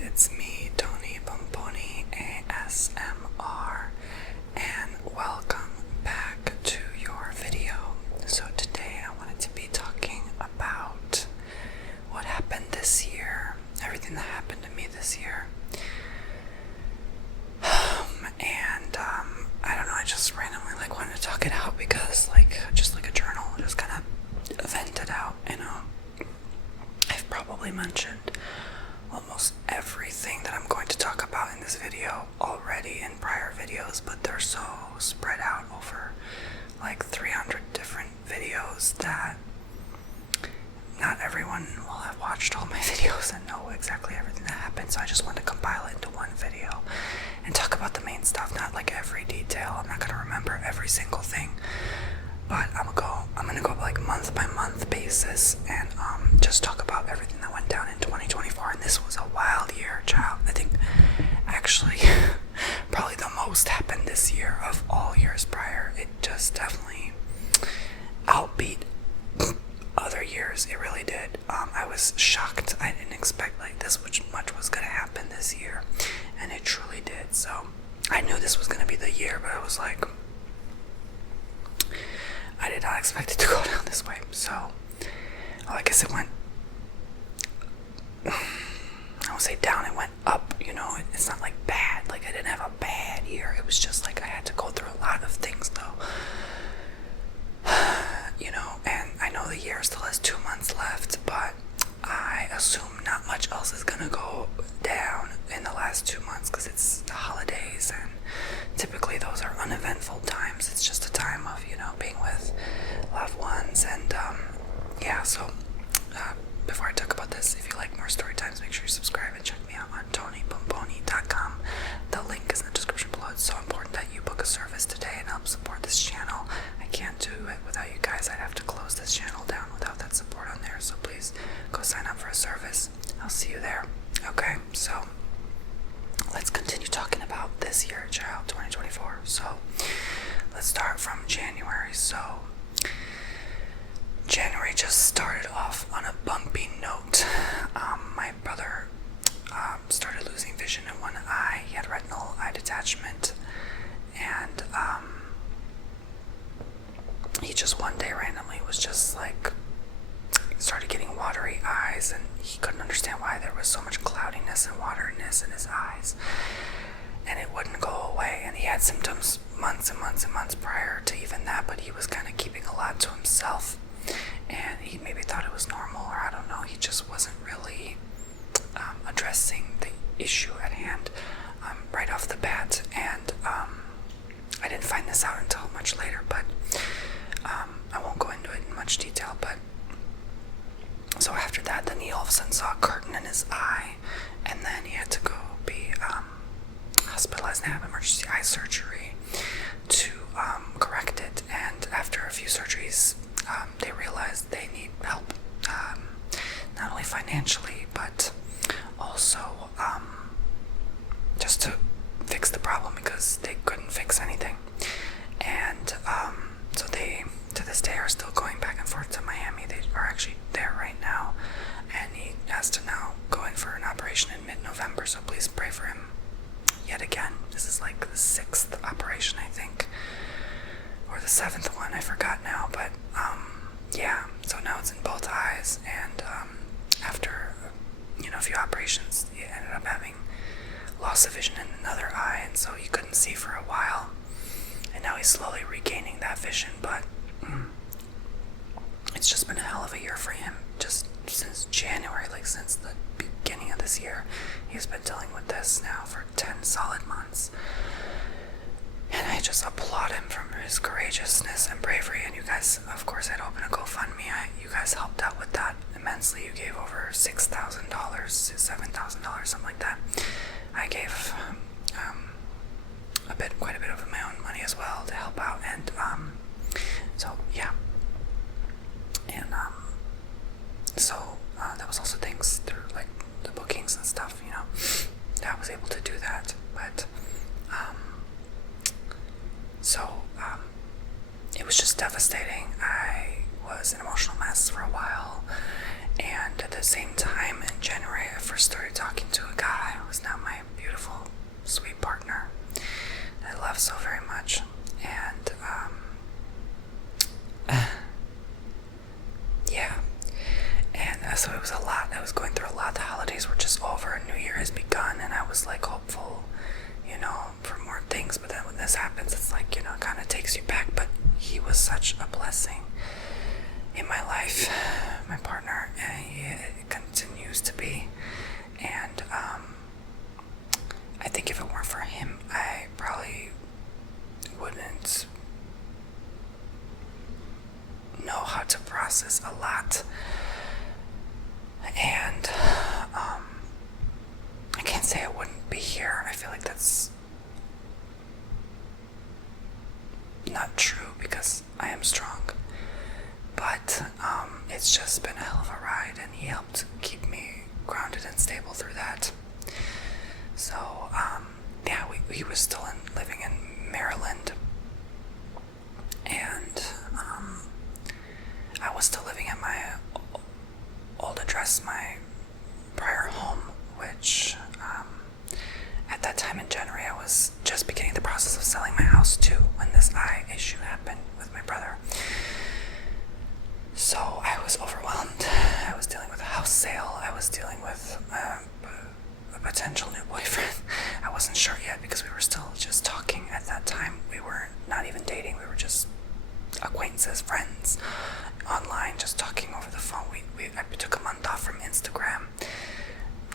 it's me, Tony Bomboni ASMR, and welcome back to your video. So today I wanted to be talking about what happened this year, everything that happened to me this year. I don't know, I just randomly wanted to talk it out because just like a journal, just kind of vent it out, I've probably mentioned almost everything that I'm going to talk about in this video already in prior videos, but they're so spread out over 300 different videos that not everyone will have watched all my videos and know exactly everything that happened. So I just want to compile it into one video and talk about the main stuff, not every detail. I'm not going to remember every single thing, but I'm gonna go month by month basis and just talk about everything that went down in 2024. And this was a wild year, child. I think actually probably the most happened this year of all years prior. It just definitely outbeat other years. It really did. I was shocked. I didn't expect this much was gonna happen this year, and it truly did. So I knew this was gonna be the year, but I was I did not expect it to go down this way. So I guess it went, I won't say down, it went up, it's not bad, I didn't have a bad year. It was just I had to go through a lot of things though, and I know the year still has 2 months left, but I assume not much else is gonna go down in the last 2 months because it's the holidays, and typically those are uneventful times. It's just a time of, being with loved ones, and so before I talk about this, if you like more story times, make sure you subscribe and check me out on TonyBomboni.com. The link is in the description below. It's so important that you book a service today and help support this channel. I can't do it without you guys. I'd have to close this channel down without that support on there, so please go sign up for a service. I'll see you there. Okay, so let's continue talking about this year, child, 2024. So let's start from January. So January just started off on a bumpy note. My brother started losing vision in one eye. He had retinal eye detachment, and he just one day randomly was just started getting watery eyes, and he couldn't understand why there was so much cloudiness and wateriness in his eyes, and it wouldn't go away. And he had symptoms months and months and months prior to even that, but he was kind of keeping a lot to himself, and he maybe thought it was normal, or I don't know, he just wasn't really addressing the issue at hand right off the bat. And I didn't find this out until much later, but I won't go into it in much detail. But so after that, then he all of a sudden saw a curtain in his eye, and then he had to go be hospitalized and have emergency eye surgery to correct it. And after a few surgeries, they realized they need help, not only financially, but also just to fix the problem, because they couldn't fix anything. And so they, to this day, are still going back and forth to Miami. They are actually there right now, and he has to now go in for an operation in mid-November, so please pray for him yet again. This is the 6th operation, I think, or the 7th one, I forgot now, but so now it's in both eyes, and after a few operations, he ended up having loss of vision in another eye, and so he couldn't see for a while, and now he's slowly regaining that vision. But it's just been a hell of a year for him, just since January, since the beginning of this year. He's been dealing with this now for 10 solid months, and I just applaud him for his courageousness and bravery. And you guys, of course, I'd open a GoFundMe. You guys helped out with that immensely. You gave over $6,000, $7,000, something like that. I gave quite a bit of my own money as well to help out, and so yeah, and so that was also thanks through the bookings and stuff, that I was able to do that. But it was just devastating. I was an emotional mess for a while, and at the same time, in in January, I first started talking to a guy who is now my beautiful, sweet partner that I love so very much. And, yeah. And so it was a lot. I was going through a lot. The holidays were just over and New Year has begun, and I was like hopeful, for more things. But then when this happens, it's like, it kind of takes you back. But he was such a blessing in my life, my partner, and he continues to be. And I think if it weren't for him, I probably wouldn't know how to process a lot. And I can't say I wouldn't be here. I feel like that's not true because I am strong. But it's just been a hell of a ride, and he helped keep me grounded and stable through that. So, he was still living in Maryland, and I was still living at my old address, my prior home, which at that time in January I was just beginning the process of selling my house too when this eye issue happened with my brother. So I was overwhelmed. I was dealing with a house sale. I was dealing with a potential new boyfriend. I wasn't sure yet because we were still just talking at that time. We were not even dating. We were just acquaintances, friends, online, just talking over the phone. I took a month off from Instagram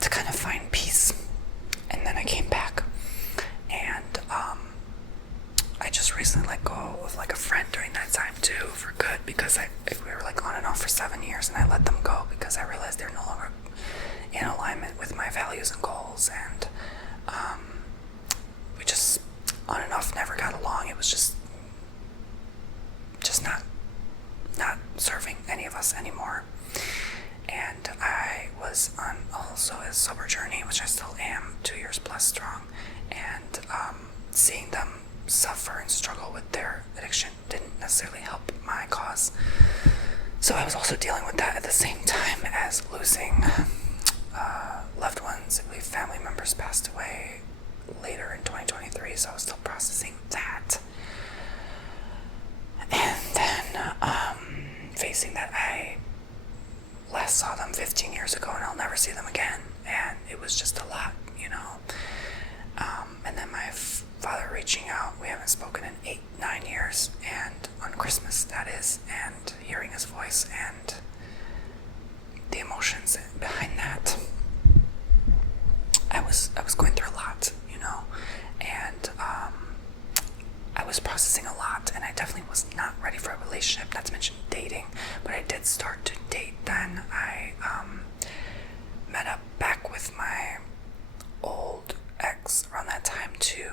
to kind of find peace. And then I came back. And I just recently let go of like a friend during that time too, for good, because we were like on and off for 7 years, and I let them go because I realized they're no longer in alignment with my values and goals, and we just on and off never got along. It was just not serving any of us anymore. And I was on also a sober journey, which I still am, 2 years plus strong, and seeing them suffer and struggle with their addiction didn't necessarily help my cause. So I was also dealing with that at the same time as losing loved ones. I believe family members passed away later in 2023, so I was still processing that. And then facing that I last saw them 15 years ago and I'll never see them again, and it was just a lot, and then my father reaching out. We haven't spoken in 8-9 years, and on Christmas that is, and hearing his voice and the emotions behind that. I was going through a lot, and I was processing a lot, and I definitely was not ready for a relationship, not to mention dating, but I did start to date then. I met up back with my old ex around that time too,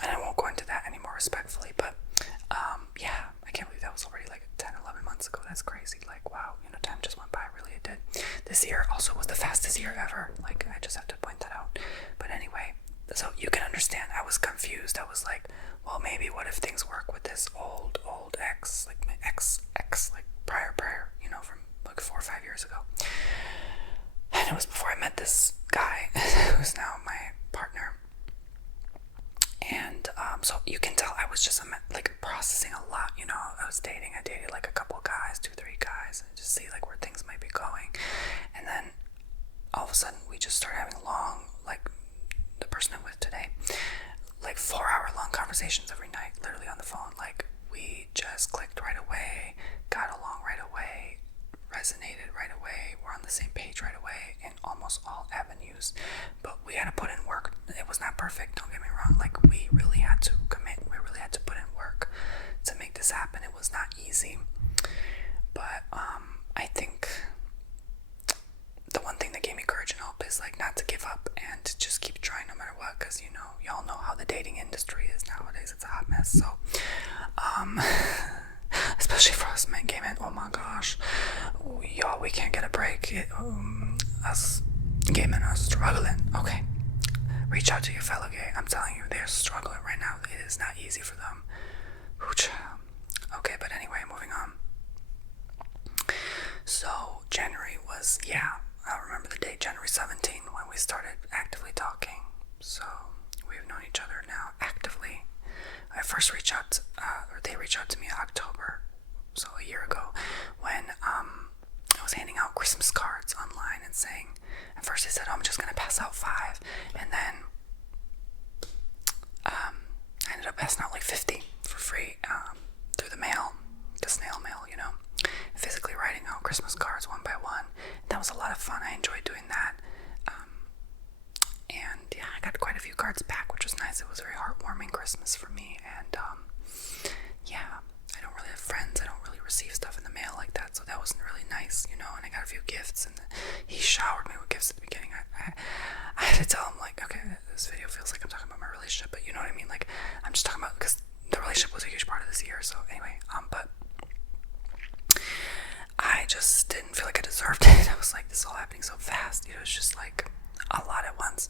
and I won't go into that anymore respectfully, but yeah, I can't believe that was already like 10-11 months ago. That's crazy. Like, wow, time just went by. Really, it did. This year also was the fastest year ever. Like, I just have to point that out. But anyway, so you can understand, I was confused. I was like, well, maybe what if things work with this old ex, like my ex, like prior, from like 4 or 5 years ago. And it was before I met this guy who's now my partner. And so you can tell I was just like processing a lot. I dated like a couple guys, 2-3 guys, and just see like where things might be going. And then all of a sudden we just started having long, like the person I'm with today, like 4-hour-long conversations every night, literally on the phone. Like, we just clicked right away, got along right away, resonated right away, we're on the same page right away in almost all avenues. But we had to put in work. It was not perfect, don't get me wrong. Like, we really had to commit, we really had to put in work to make this happen. It was not easy. But I think the one thing that gave me courage and hope is like not to give up and to just keep trying no matter what, because y'all know how the dating industry is nowadays. It's a hot mess. So especially for us gay men, oh my gosh, we can't get a break. Us gay men are struggling. Okay, reach out to your fellow gay. I'm telling you, they're struggling right now. It is not easy for them. Okay, but anyway, moving on. So January was, I remember the date, January 17th, when we started actively talking. So we've known each other now actively. I first reached out, or they reached out to me in October, so a year ago, when I was handing out Christmas cards online and saying, at first they said, I'm just going to pass out 5, and then I ended up passing out like 50 for free through the mail, the snail mail, physically writing out Christmas cards one by one. That was a lot of fun. I enjoyed doing that. And I got quite a few cards back, which was nice. It was a very heartwarming Christmas for me. And I don't really have friends. I don't really receive stuff in the mail like that, so that wasn't really nice, and I got a few gifts, and he showered me with gifts at the beginning. I had to tell him, like, okay, this video feels like I'm talking about my relationship, but you know what I mean? Like, I'm just talking about, because the relationship was a huge part of this year, so anyway, but I just didn't feel like I deserved it. I was like, this is all happening so fast, it was just like a lot at once.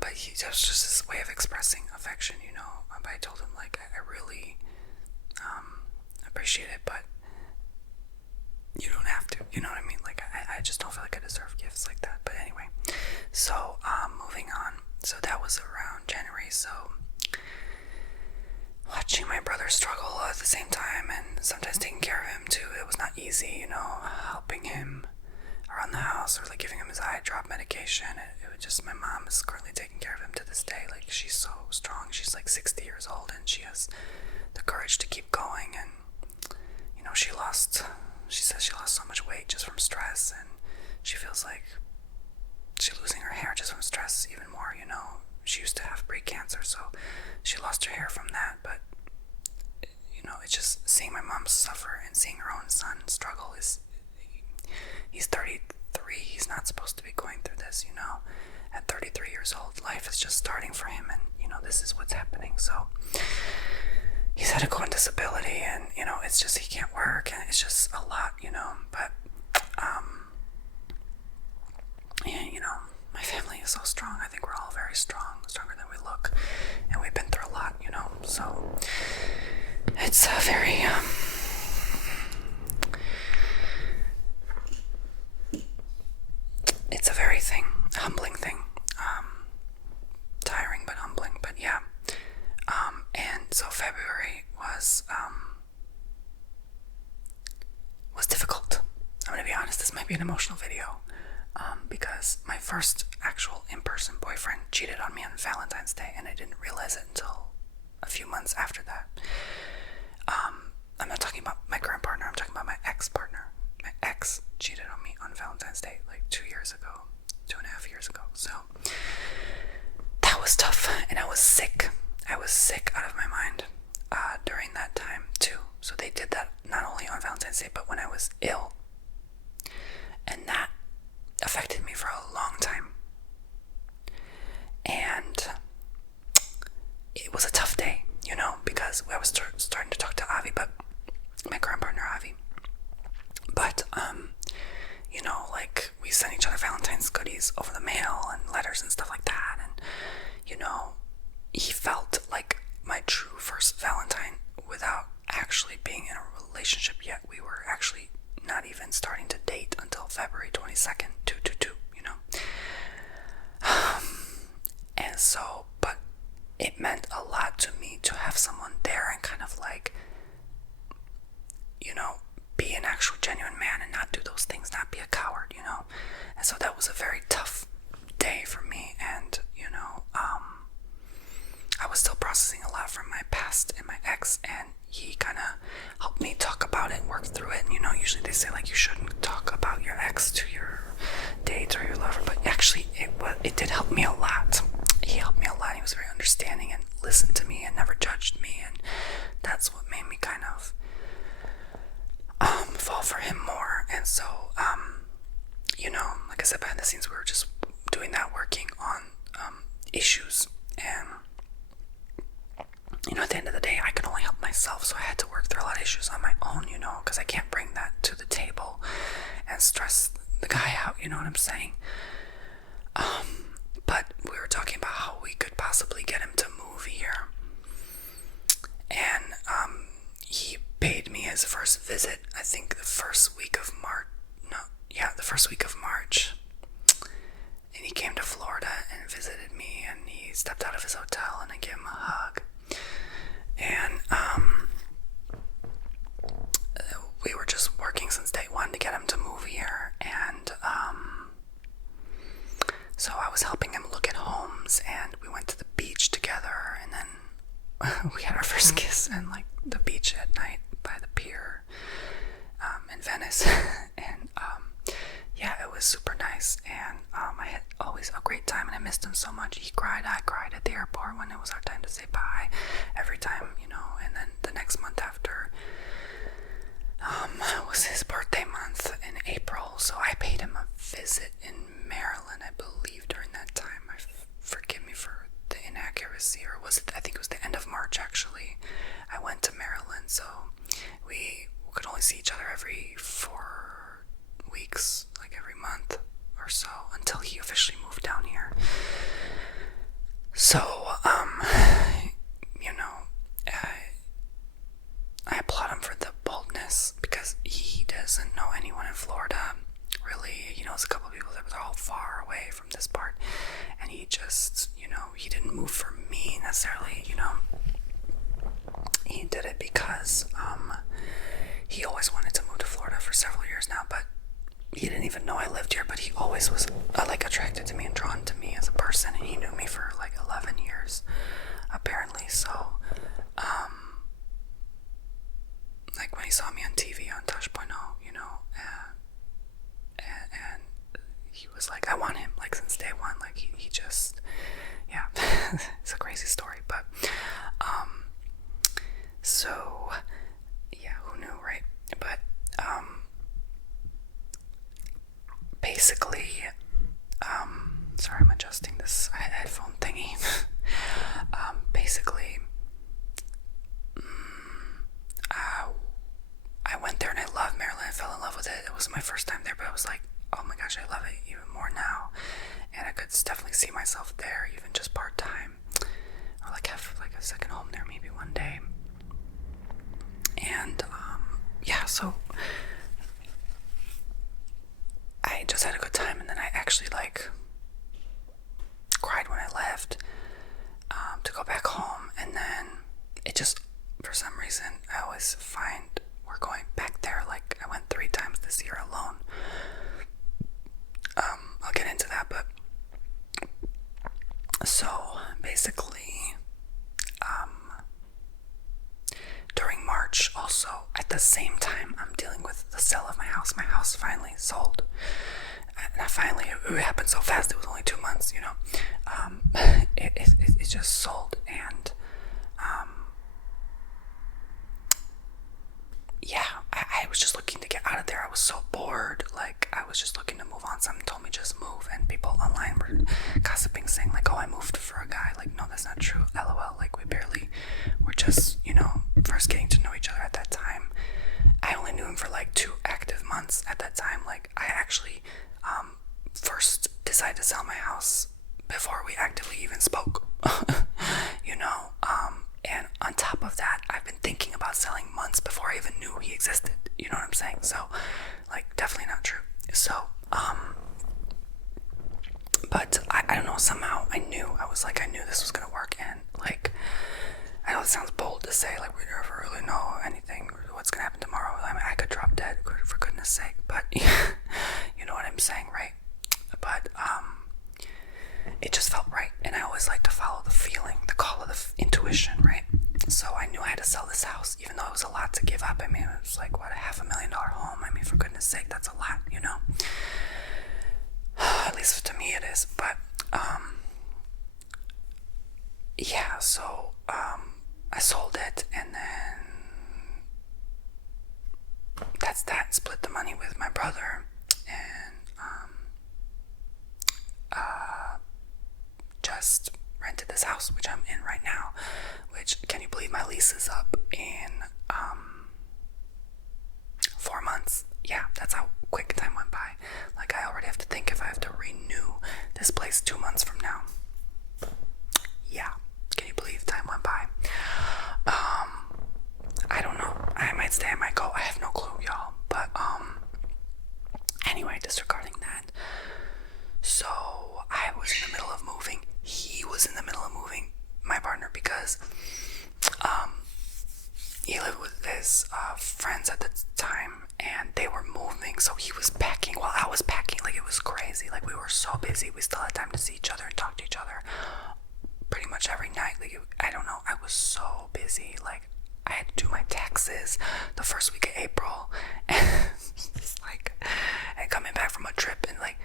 But that was just this way of expressing affection, but I told him, like, I really appreciate it, but you don't have to, you know what I mean? Like, I just don't feel like I deserve gifts like that. But anyway, so moving on. So that was around January. So watching my brother struggle at the same time, and sometimes taking care of him too, it was not easy, helping him around the house, or like giving him his eye drop medication. It was just, my mom is currently taking care of him to this day. Like, she's so strong. She's like 60 years old, and she has the courage to keep going. And she says she lost so much weight just from stress, and she feels like she's losing her hair just from stress even more. She used to have breast cancer, so she lost her hair from that. But it's just seeing my mom suffer and seeing her own son struggle. He's 33. He's not supposed to be going through this, At 33 years old, life is just starting for him, and this is what's happening. So he's had to go on disability, and it's just, he can't work, and it's just a lot, but my family is so strong. I think we're all very strong, stronger than we look, and we've been through a lot, so it's a very humbling thing, tiring but humbling, but yeah. And so February was difficult. I'm gonna be honest, this might be an emotional video, because my first actual in-person boyfriend cheated on me on Valentine's Day, and I didn't realize it until a few months after that. I'm not talking about my current partner, I'm talking about my ex-partner. My ex cheated on me on Valentine's Day like 2.5 years ago. So that was tough, and I was sick. I was sick out of my mind during that time too. So they did that not only on Valentine's Day, but when I was ill, and that affected me for a long time. And it was a tough day, because I was starting to talk to Avi, but my current partner Avi. But like, we sent each other Valentine's goodies over the mail and letters and stuff like that, and he felt like my true first Valentine without actually being in a relationship yet. We were actually not even starting to date until February 22nd, 2022, and so, but it meant a lot to me to have someone there and kind of like, be an actual genuine man and not do those things, not be a coward, and so that was a very tough day for me. And I was still processing a lot from my past and my ex, and he kind of helped me talk about it and work through it. And usually they say, like, you shouldn't talk about your ex to your date or your lover, but actually it did help me a lot. He helped me a lot. He was very understanding and listened to me and never judged me, and that's what made me kind of fall for him more. And so like I said, behind the scenes we were just doing that, working on issues, and at the end of the day I could only help myself, so I had to work through a lot of issues on my own, because I can't bring that to the table and stress the guy out, you know what I'm saying? But we were talking about how we could possibly get him to move here, and he paid me his first visit, I think the first week of March. No, yeah, the first week of March. And he came to Florida and visited me, and he stepped out of his hotel and I gave him a hug. And we were just working since day one to get him to move here, and so I was helping him look at homes, and we went to the beach together, and then we had our first kiss in like the beach at night by the pier in Venice. And yeah, it was super nice, and I had always a great time, and I missed him so much. He cried, I cried at the airport when it was our time to say bye every time, and then the next month after was his birthday month in April, so I paid him a visit in Maryland, I believe, during that time. Forgive me for the inaccuracy, or was it, I think it was the end of March, actually. I went to Maryland, so we could only see each other every 4 weeks, like every month or so, until he officially moved down here. So, I applaud him for the boldness, because he doesn't know anyone in Florida, really. He knows a couple of people that are all far away from this part, and he just, he didn't move for me necessarily, He did it because he always wanted to move to Florida for several years now, but he didn't even know I lived here, but he always was attracted to me and drawn to me as a person, and he knew me for like 11 years apparently. So like when he saw me on TV on Touch.0, and he was like, I want him, like, since day one. Like, he just, yeah. It's a crazy story, but so yeah, who knew, right? But basically, sorry, I'm adjusting this headphone thingy. Basically, I went there and I loved Maryland. I fell in love with it. It was my first time there, but I was like, oh my gosh, I love it even more now. And I could definitely see myself there, even just part-time, or like have like a second home there maybe one day. And yeah, so I just had a good time, and then I actually like cried when I left to go back home. And then it just, for some reason, I always find we're going back there. Like, I went 3 times this year alone. I'll get into that, but so basically, during March also, at the same time I'm dealing with the sale of my house. My house finally sold. And it happened so fast. It was only 2 months, it just sold. And yeah, I was just looking to get out of there. I was so bored. Like, I was just looking to move on. Someone told me just move, and people online were gossiping, saying like, oh, I moved for a guy. Like, no, that's not true. LOL. Like, we barely were just, first getting to know each other at that time. I only knew him for like 2 active months at that time. Like, I actually first decided to sell my house before we actively even spoke. And on top of that, I've been thinking about selling months before I even knew he existed. You know what I'm saying? So, like, definitely not true. So, but I don't know, somehow I knew this was gonna work. And like, I know it sounds bold to say, like, we never really know anything, what's gonna happen tomorrow. I mean, I could drop dead, for goodness sake, but you know what I'm saying, right? But it just felt right, and I always like to follow the feeling, the call of the intuition, right? So I knew I had to sell this house, even though it was a lot to give up. I mean, it was like, what, $500,000 home? I mean, for goodness sake, that's a lot, At least to me it is. But yeah, so I sold it, and then that's that. Split the money with my brother, and just rented this house, which I'm in right now, which, can you believe, my lease is up in 4 months. Yeah, that's how quick time went by. Like, I already have to think if I have to renew this place 2 months from now. Yeah, can you believe time went by? I don't know. My might stay, I might go. I have no clue, y'all. But anyway, disregarding that. So I was in the middle of moving. He was in the middle of moving, my partner, because he lived with his friends at the time, and they were moving, so he was packing while I was packing. Like, it was crazy. Like, we were so busy. We still had time to see each other and talk to each other pretty much every night. Like, I don't know, I was so busy. Like, I had to do my taxes the first week of April, and like, and coming back from a trip, and like,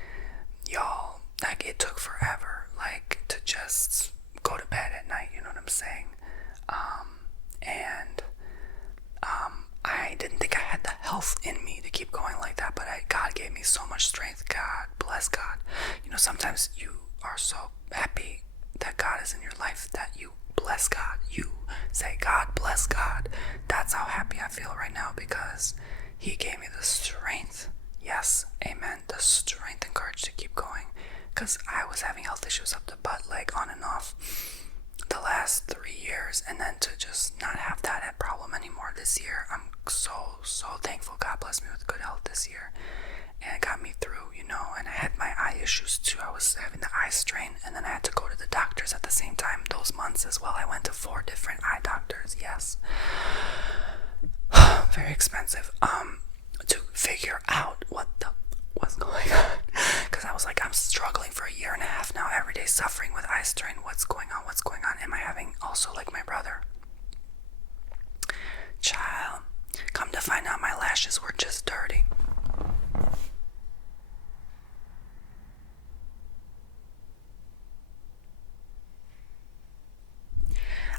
y'all, like, it took forever, like, to just go to bed at night, you know what I'm saying? I didn't think I had the health in me to keep going like that, but God gave me so much strength. God bless God. You know, sometimes you are so happy that God is in your life that you bless God. You say, God bless God. That's how happy I feel right now, because he gave me the strength. Yes, amen. The strength and courage to keep going, because I was having health issues up the butt, like, on and off the last 3 years, and then to just not have that problem anymore this year. I'm so thankful. God blessed me with good health this year, and it got me through, you know. And I had my eye issues too. I was having the eye strain, and then I had to go to the doctors at the same time those months as well. I went to 4 different eye doctors. Yes. Very expensive. To figure out what was going on, because I was like, I'm struggling for 1.5 years now, every day suffering with eye strain. What's going on? Am I having also, like my brother? Child, come to find out, my lashes were just dirty.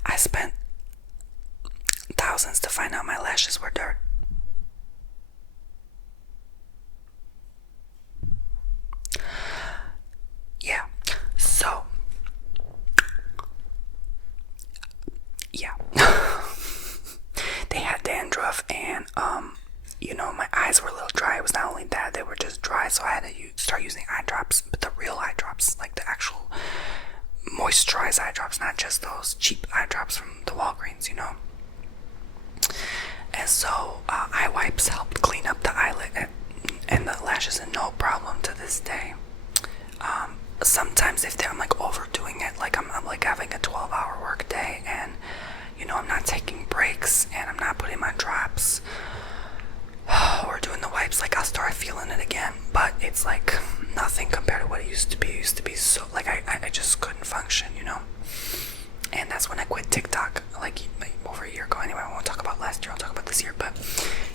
I spent thousands to find out my lashes were dirt. Yeah, so, yeah. They had dandruff, and, you know, my eyes were a little dry. It was not only that, they were just dry, so I had to start using eye drops, but the real eye drops, like the actual moisturized eye drops, not just those cheap eye drops from the Walgreens, you know. And so, eye wipes helped clean up the eyelid and the lashes, and no problem to this day. Sometimes if I'm like overdoing it, like I'm like having a 12-hour work day, and you know, I'm not taking breaks, and I'm not putting my drops or doing the wipes, like I'll start feeling it again. But it's like nothing compared to what it used to be. It used to be so, like, I just couldn't function, you know. And that's when I quit TikTok, like over a year ago. Anyway, I won't talk about last year, I'll talk about this year. But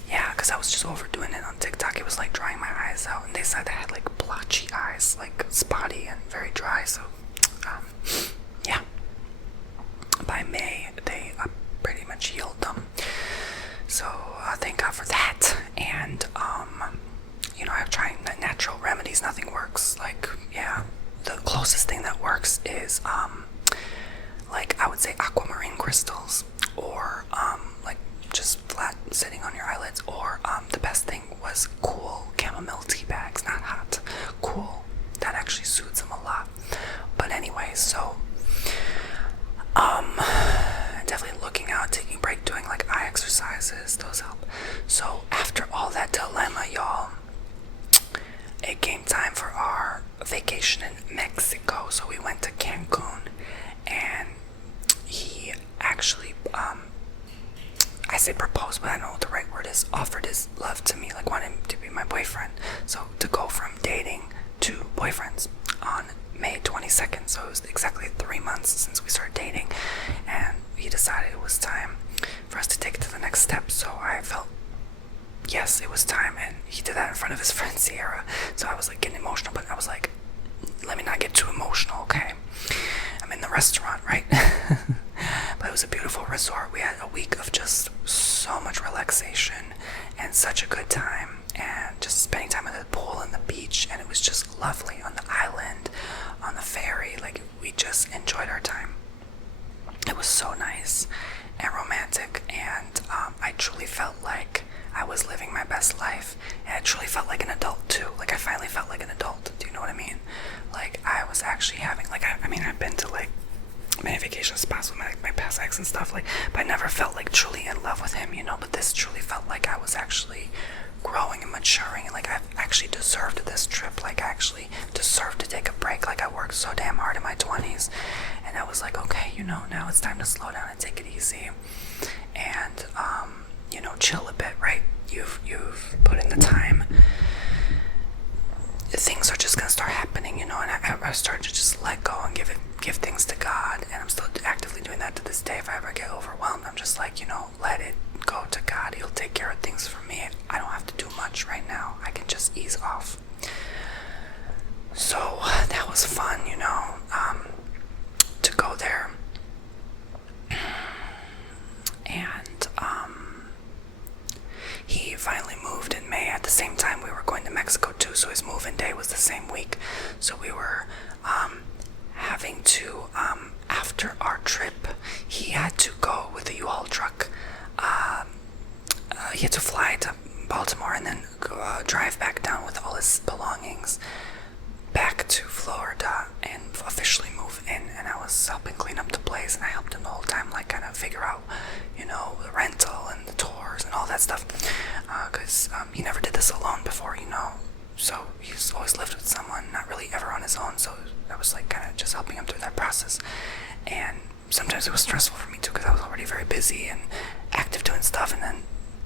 yeah, because I was just overdoing it on TikTok. It was like drying my eyes out, and they said I had like blotchy eyes, like spotty and very dry. So yeah, by May they pretty much healed them. So thank God for that. And you know, I'm trying natural remedies. Nothing works. Like, yeah, the closest thing that works is like, I would say aquamarine crystals, or like just flat sitting on your eyelids, or the best thing was cool chamomile tea bags, not hot, cool. That actually soothes them a lot. But anyway, so definitely looking out, taking a break, doing like eye exercises, those help. So after all that dilemma, y'all, it came time for our vacation in Mexico. So we went to Cancun, and he actually, I say proposed, but I don't know what the right word is, offered his love to me, like wanted to be my boyfriend. So to go from dating to boyfriends on May 22nd. So it was exactly 3 months since we started dating, and he decided it was time for us to take it to the next step. So I felt, yes, it was time, and he did that in front of his friend Sierra. So I was like getting emotional, but I was like, let me not get too emotional, okay? I'm in the restaurant, right? But it was a beautiful resort. We had a week of just so much relaxation and such a good time, and just spending time at the pool and the beach, and it was just lovely on the island, on the ferry. Like, we just enjoyed our time. It was so nice and romantic, and I truly felt like I was living my best life, and I truly felt like an adult too. Like, I finally felt like an adult. Do you know what I mean? Like, I was actually having, like, I mean, I've been to like many vacation spots with my past ex and stuff, like, but I never felt like truly in love with him, you know. But this truly felt like I was actually growing and maturing, and like I actually deserved this trip. Like I actually deserved to take a break. Like I worked so damn hard in my 20s, and I was like, okay, now it's time to slow down and take it easy, and chill a bit, right? You've put in the time. Things are just gonna start happening, and I started to just let go and give things to God, and I'm still actively doing that to this day. If I ever get overwhelmed, I'm just like, let it go to God. He'll take care of things for me. I don't have to do much right now. I can just ease off. So that was fun, to go there. And he finally moved in May. At the same time, we were going to Mexico too, so his move-in day was the same week. So we were having to, after our trip, he had to go with the U-Haul truck. He had to fly to Baltimore and then drive back down with all his belongings back to Florida and officially move in. And I was helping clean up the place, and I helped him the whole time, like kind of figure out, the rental and the tours and all that stuff, because he never did this alone before, so he's always lived with someone, not really ever on his own. So I was like kind of just helping him through that process, and sometimes it was stressful for me too, because I was already very busy and active doing stuff, and then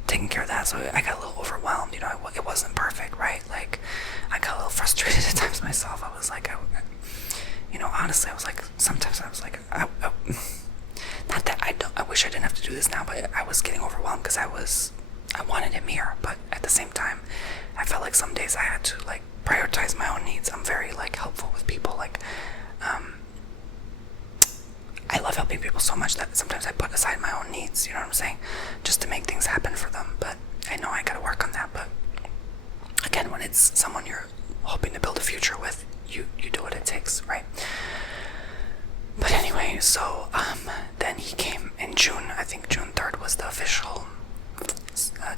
taking care of that, so I got a little overwhelmed. It wasn't perfect, right? Like I got a little frustrated at times myself. I was like, honestly, I was like, sometimes I was like, not that I wish I didn't have to do this now, but I was getting overwhelmed because I wanted him here, but at the same time, I felt like some days I had to like prioritize my own needs. I'm very like helpful with people. Like, I love helping people so much that sometimes I put aside my own needs. You know what I'm saying? Just to make things happen for them. But I know I gotta work on that. But again, when it's someone you're hoping to build a future with, you do what it takes, right? But anyway, so then he came in June. I think June 3rd was the official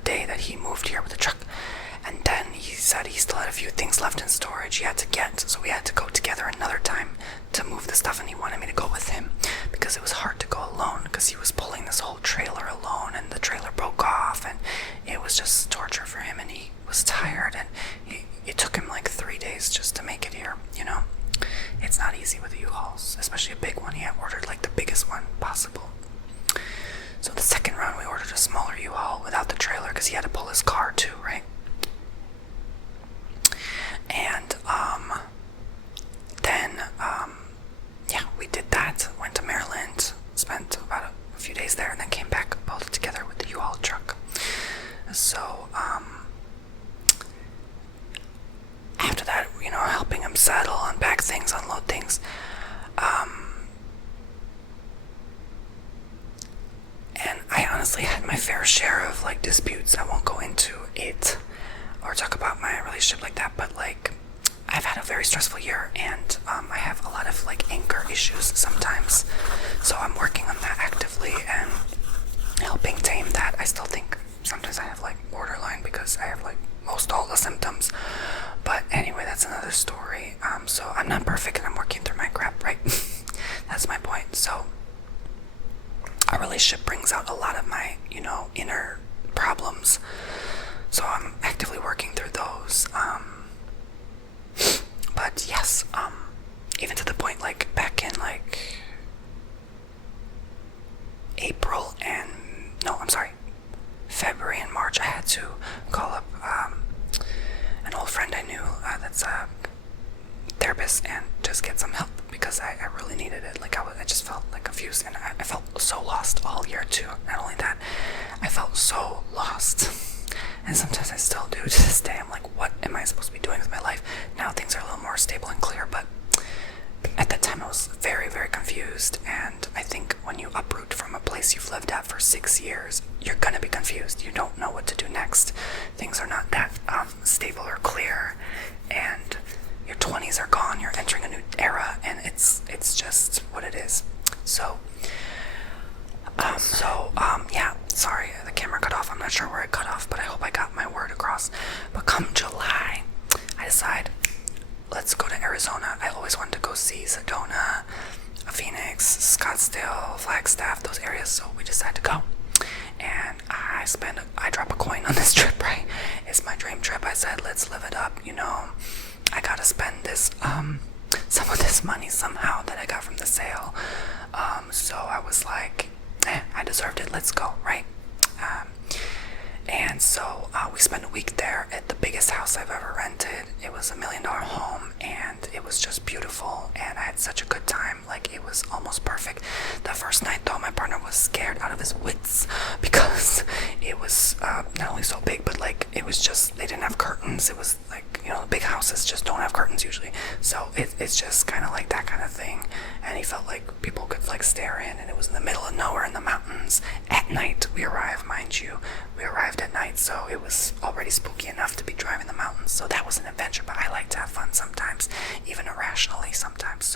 day that he moved here with the truck. And then he said he still had a few things left in storage he had to get, so we had to go together another time to move the stuff, and he wanted me to go with him because it was hard to go alone, because he was pulling this whole trailer alone, and the trailer broke off, and it was just torture for him, and he was tired, and it took him like 3 days just to make it here. It's not easy with the U-Hauls, especially a big one. He had ordered like the biggest one possible. So the second round we ordered a smaller U-Haul without the trailer, because he had to pull his car too, right? And then we did that, went to Maryland, spent about a few days there, and then came back both together with the U-Haul truck. So after that, helping him settle, unpack things, unload things, and I honestly had my fair share of like disputes. I won't go into it or talk about my relationship like that, but like I've had a very stressful year, and I have a lot of like anger issues sometimes, so I'm working on that actively and helping tame that. I still think sometimes I have like borderline, because I have like most all the symptoms, but anyway, that's another story. So I'm not perfect, and I'm working through my crap, right? That's my point. So our relationship brings out a lot of my inner problems, so I'm actively working through those. But yes, even to the point like back in like February and March, I had to call up an old friend I knew that's a therapist and just get some help, because I really needed it. Like I just felt like confused, and I felt so lost all year too. Not only that, I felt so lost. And sometimes I still do to this day. I'm like, what am I supposed to be doing with my life? Now things are a little more stable and clear, but at that time I was very, very confused. And I think when you uproot from a place you've lived at for 6 years, you're gonna be confused. You don't know what to do next. Things are not that stable or clear, and your 20s are gone. You're entering a new era, and it's just what it is. So yeah, sorry, the camera cut off. I'm not sure where it cut off, but I hope I got my word across. But come July, I decide, let's go to Arizona. I always wanted to go see Sedona, Phoenix, Scottsdale, Flagstaff, those areas, so we decided to go. And I drop a coin on this trip, right? It's my dream trip. I said, let's live it up, you know. I gotta spend this, some of this money somehow that I got from the sale. So I was like, I deserved it. Let's go, right? And so we spent a week there at the biggest house I've ever rented. It was $1 million home, and it was just beautiful, and I had such a good time. Like, it was almost perfect. The first night, though, my partner was scared out of his wits because it was not only so big, but like, it was just, they didn't have curtains. It was like, you know, the big houses just don't have curtains usually, so it's just kind of like that kind of thing. And he felt like people could like stare in, and it was in the middle of nowhere in the mountains at night. We arrived, mind you, we arrived at night, so it was already spooky enough to be driving the mountains. So that was an adventure, but I like to have fun sometimes, even irrationally sometimes.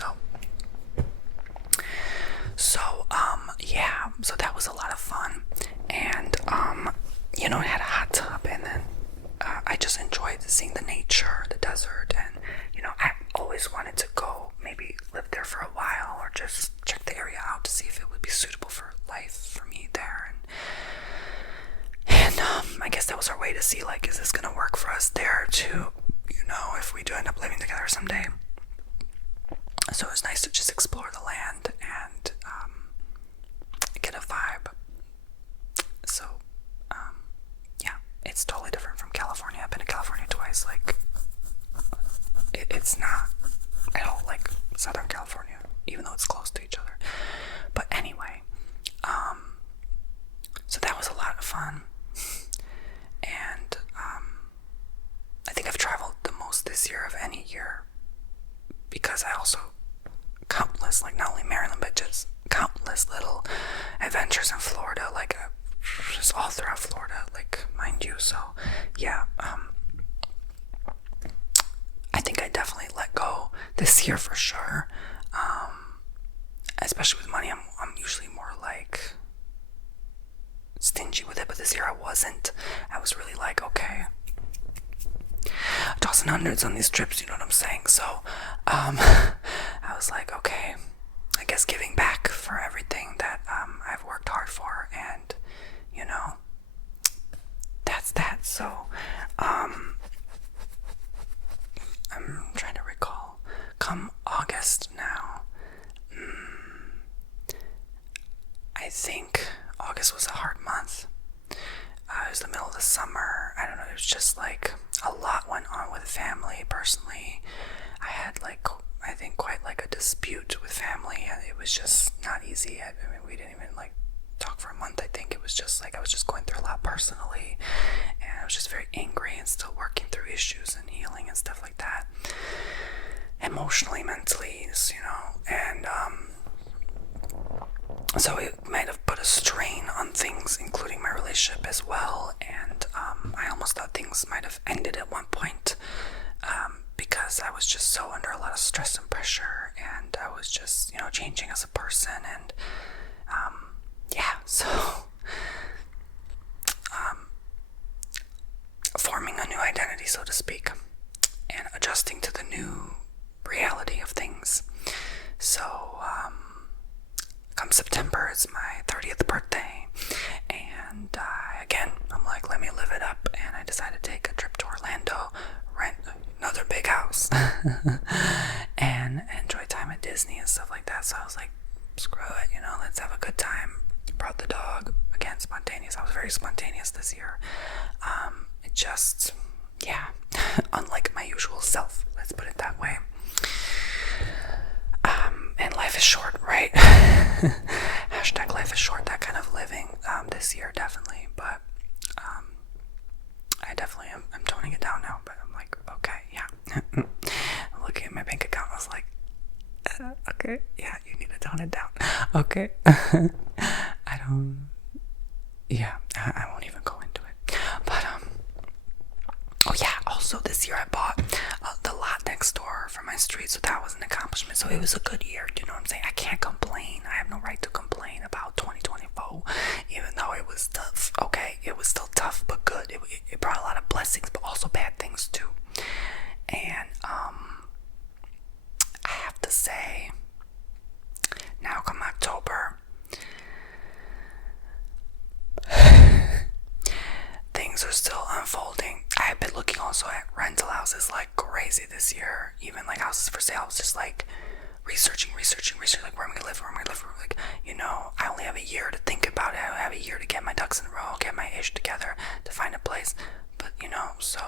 Yeah, so that was a lot of fun. And you know, it had a hot tub, and then I just enjoyed seeing the nature, the desert, and you know, I always wanted to go maybe live there for a while, or just check the area out to see if it would be suitable for life for me there. And I guess that was our way to see, like, is this gonna work for us there too, you know, if we do end up living together someday. So it was nice to just explore the land and get a vibe. So yeah, it's totally different from California. I've been to California twice. Like, it's not at all like Southern California, even though it's close to each other. But anyway, so that was a lot of fun. And I think I've traveled the most this year of any year, because I also countless, like, not only Maryland, but just countless little adventures in Florida, like just all throughout Florida, like, mind you. So yeah, I think I definitely let go this year for sure. Especially with money, I'm usually more like stingy with it, but this year I wasn't. I was really like, okay, tossing hundreds on these trips, you know what I'm saying? So I was like, okay, I guess giving back for everything that I've worked hard for, and you know, that's that. So I'm trying to recall, come August now, I think August was a hard month. It was the middle of the summer. I don't know, it was just like a lot went on with family. Personally, I had like, I think, quite like a dispute with family, and it was just not easy. I mean, we didn't even like talk for a month. I think it was just like I was just going through a lot personally, and I was just very angry and still working through issues and healing and stuff like that, emotionally, mentally, you know. And so it might have put a strain on things, including my relationship as well. And I almost thought things might have ended at one point, because I was just so under a lot of stress and pressure, and I was just, you know, changing as a person, and yeah, so forming a new identity, so to speak, and adjusting to the new reality of things. So come September, it's my 30th birthday, and again, I'm like, let me live it up, and I decided to take a trip to Orlando, rent another big house, and enjoy time at Disney and stuff like that. So I was like, screw it, you know, let's have a good time. Brought the dog, again, spontaneous. I was very spontaneous this year. It just, yeah, unlike my usual self, let's put it that way. And life is short, right? Hashtag life is short, that kind of living, this year, definitely. But I definitely am, I'm toning it down now, but I'm like, okay, yeah. Looking at my bank account, I was like, okay, yeah, you need to tone it down. Okay. I won't even go into it. But oh yeah, also this year I bought the lot next door for my street, so that was an accomplishment. So it was a good year, you know what I'm saying? I can't complain. I have no right to complain about 2024, even though it was tough. Okay, it was still tough, but good. It brought a lot of blessings, but also bad things too. And I have to say, now come October, things are still unfolding. I've been looking also at rental houses like crazy this year, even like houses for sale. I was just like researching, like where I'm gonna live, like, you know, I only have a year to think about it. I have a year to get my ducks in a row, get my ish together to find a place. But you know, so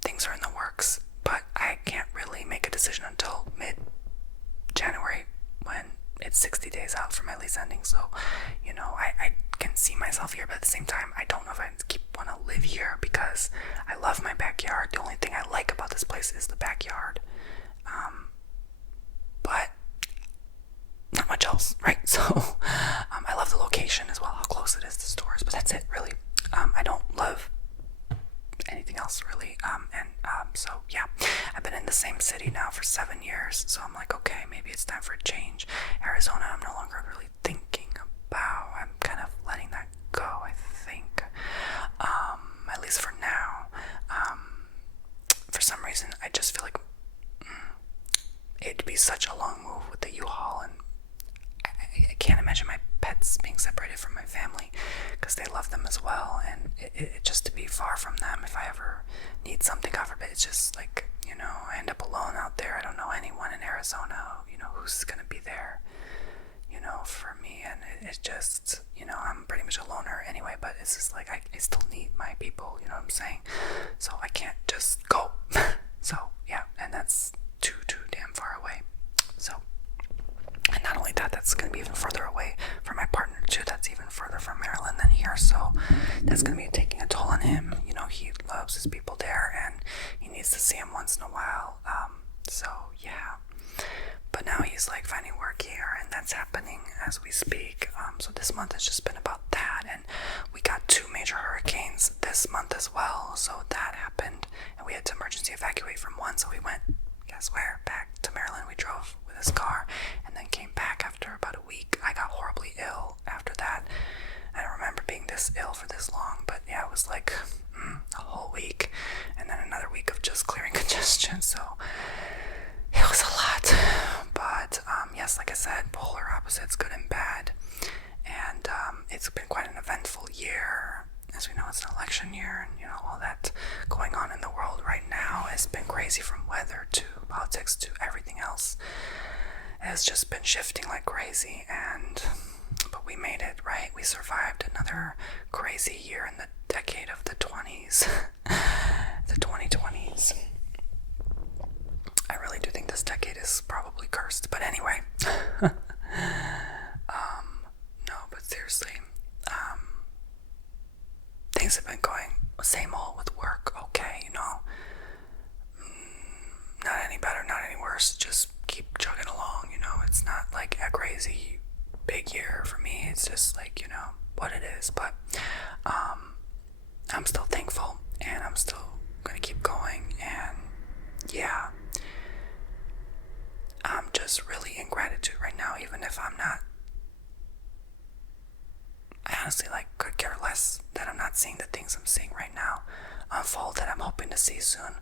things are in the works, but I can't really make a decision until mid-January when it's 60 days out from my lease ending. So, you know, I can see myself here, but at the same time, I don't know if I want to live here because I love my backyard. The only thing I like about this place is the backyard. But not much else, right? So, I love the location as well, how close it is to stores, but that's it, really. I don't love anything else, really. So, yeah, I've been in the same city now for 7 years, so I'm like, okay, maybe it's time for a change. Arizona, I'm no longer really thinking about. I'm kind of letting that go, I think, at least for now. For some reason, I just feel like it'd be such a long move with the U-Haul, and I can't imagine my pets being separated from my family because they love them as well, and it just to be far from them if I ever need something, God forbid, it's just like, you know, I end up alone out there. I don't know anyone in Arizona, you know, who's gonna be there, you know, for me, and it's just, you know, I'm pretty much a loner anyway, but it's just like I still need my people, you know what I'm saying? So I can't just go. So yeah, and that's too damn far away. So, and not only that, that's going to be even further away from my partner too. That's even further from Maryland than here. So that's going to be taking a toll on him. You know, he loves his people there and he needs to see them once in a while. So yeah, but now he's like finding work here, and that's happening as we speak. So this month has just been about that, and we got 2 major hurricanes this month as well. So that happened, and we had to emergency evacuate from one. So we went, guess where? Back to Maryland. We drove with his car and then came back after about a week. I got horribly ill after that. I don't remember being this ill for this long, but yeah, it was like a whole week and then another week of just clearing congestion. So it was a lot, but yes, like I said, polar opposites, good and bad, and it's been quite an eventful year. As we know, it's an election year, and you know, all that going on in the world right now has been crazy, from weather to politics to everything else. It has just been shifting like crazy, but we made it, right? We survived another crazy year in the decade of the 20s, the 2020s. I really do think this decade is probably cursed, but anyway. No, but seriously, things have been going same old with work, okay, you know, not any better, not any worse, just keep chugging along, you know. It's not like a crazy big year for me, it's just like, you know, what it is, but I'm still thankful, and I'm still gonna keep going, and yeah, I'm just really in gratitude right now, even if I'm not. I honestly could care less that I'm not seeing the things I'm seeing right now unfold that I'm hoping to see soon.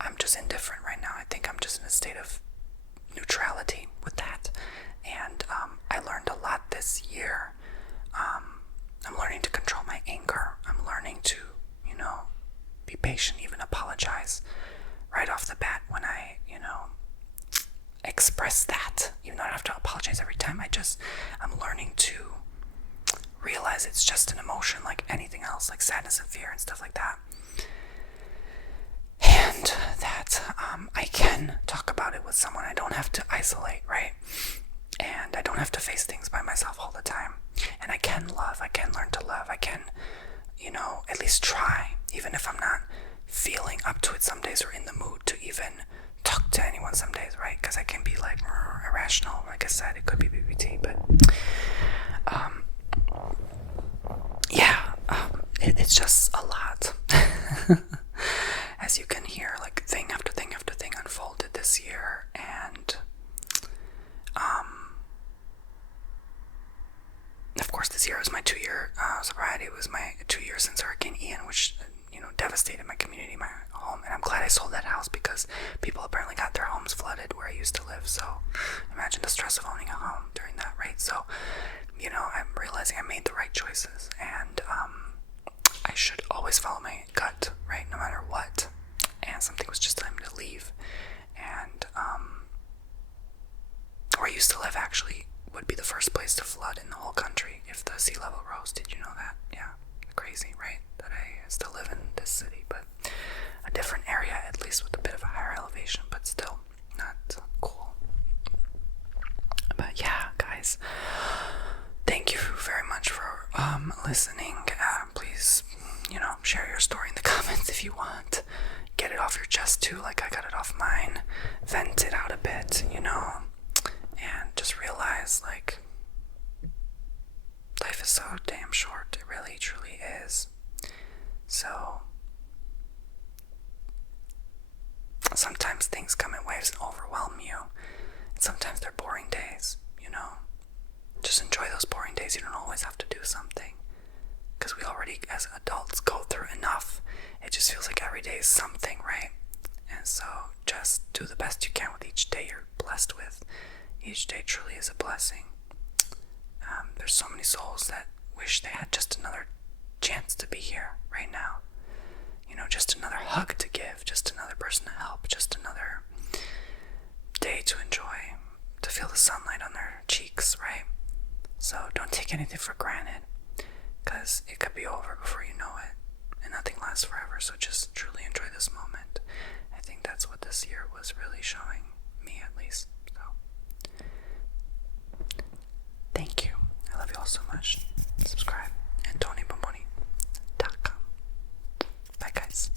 I'm just indifferent right now. I think I'm just in a state of neutrality with that, and I learned a lot this year. I'm learning to control my anger. I'm learning to, you know, be patient, even apologize right off the bat when I, you know, express that. Even though I don't have to apologize every time, I'm learning to realize it's just an emotion like anything else, like sadness and fear and stuff like that. And that I can talk about it with someone. I don't have to isolate, right? And I don't have to face things by myself all the time. And I can love, I can learn to love, I can, you know, at least try, even if I'm not feeling up to it some days or in the mood to even talk to anyone some days, right? Because I can be like irrational, like I said, it could be BBT, but it's just a lot. As you can hear, like thing after thing after thing unfolded this year, and of course this year was my 2-year sobriety. It was my 2 years since Hurricane Ian, which, you know, devastated my community, my home, and I'm glad I sold that house because people apparently got their homes flooded where I used to live. So imagine the stress of owning a home during that, right? So, you know, I'm realizing I made the right choices, and I should always follow my gut motivation, but still not cool. But yeah, guys, thank you very much for listening. Please, share your story in the comments if you want. Get it off your chest too, like I got it off mine. Vent it out a bit, and just realize, like, life is so damn short. It really, truly is. So sometimes things come in waves and overwhelm you. And sometimes they're boring days, Just enjoy those boring days. You don't always have to do something. Because we already, as adults, go through enough. It just feels like every day is something, right? And so just do the best you can with each day you're blessed with. Each day truly is a blessing. There's so many souls that wish they had just another chance to be here right now. Just another hug to give, just another person to help, just another day to enjoy, to feel the sunlight on their cheeks, right? So don't take anything for granted, because it could be over before you know it, and nothing lasts forever. So just truly enjoy this moment. I think that's what this year was really showing me, at least. So thank you. I love you all so much. Subscribe at TonyBomboni.com. Bye, guys.